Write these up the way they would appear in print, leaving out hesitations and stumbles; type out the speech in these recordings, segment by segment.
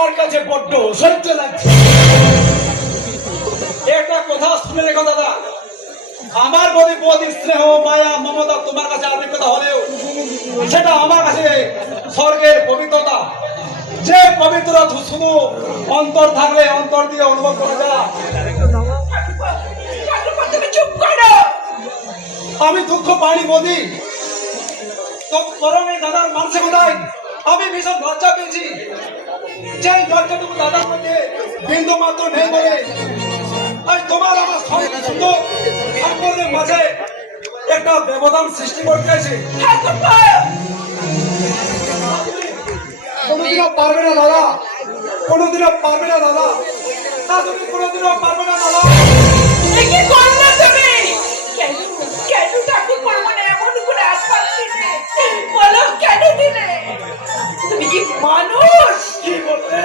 আমার কাছে বড্ড অসহ্য লাগছে। একটা কথা শুনে রেখো দাদা, আমার প্রতি প্রতি স্নেহ মায়া মমতা তোমার কাছে আধিক্যতা হলেও সেটা আমার কাছে স্বর্গের পবিত্রতা। যে পবিত্রতা শুধু অন্তর থাকলে অন্তর দিয়ে অনুভব করা যায়। আমি দুঃখ পাইনি মোদি, তো বরং এই দাদার মানসিকতায় আমি ভীষণ লজ্জা পেয়েছি। যে লজ্জাটুকু দাদার মধ্যে বিন্দু মাত্র নেই বলে আজ তোমার আমার সম্পর্কের মাঝে একটা ব্যবধান সৃষ্টি করতে আছে। কোনোদিনও পারবে না দাদা, কোনোদিনও পারবে না দাদা, তুমি কোনোদিনও পারবে না দাদা। তুমি কি মানুষ? কি বলতে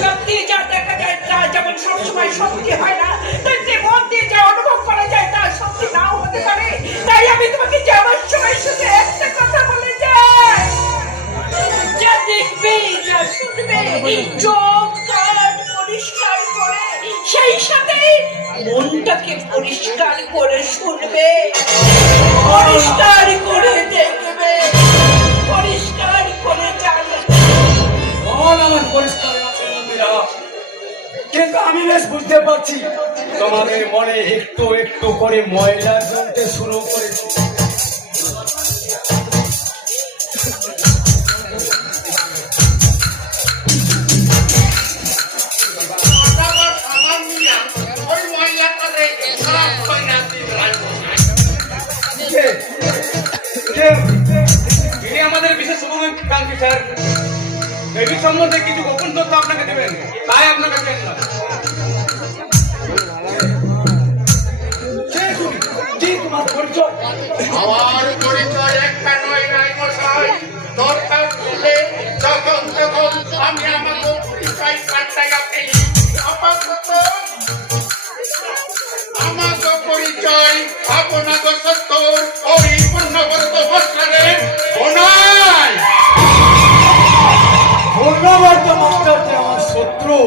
সত্যি যা দেখা যায় তা যেমন সবসময় সত্যি হয় না, তেমনি মন দিয়ে যা অনুভব করা যায় তা সত্যি নাও হতে পারে। তাই আমি তোমাকে যাওয়ার সময় শুধু একটা কথা বলে যাই, যা দেখবে যা শুনবে চোখ কান পরিষ্কার করে, সেই সাথে মনটাকে পরিষ্কার করে শুনবে, পরিষ্কার করে দেখবে, পরিষ্কার করে জানবে। মন আমার পরিষ্কার আছে মন্দিরা, কিন্তু আমি বেশ বুঝতে পারছি তোমাদের মনে একটু একটু করে ময়লা জমতে শুরু করেছে। আমাদের বিশেষ শুভাকাঙ্ক্ষী স্যার বেবি সম্বন্ধে কিছু গোপন তথ্য আপনাকে দেবেন, তাই আপনাকে তোমার পরিচয়? আমার পরিচয় একটা নয় নাই মশাই, দরকার হলে যখন তখন আমি আমাকে পরিচয় পাল্টাইয়া ফেলি। আপাতত আমাকে পরিচয় আপনাকে সত্তর ওই পূর্ণবর্ত বৎসরের পূর্ণবর্ত মাস্টার যে আমার শত্রু,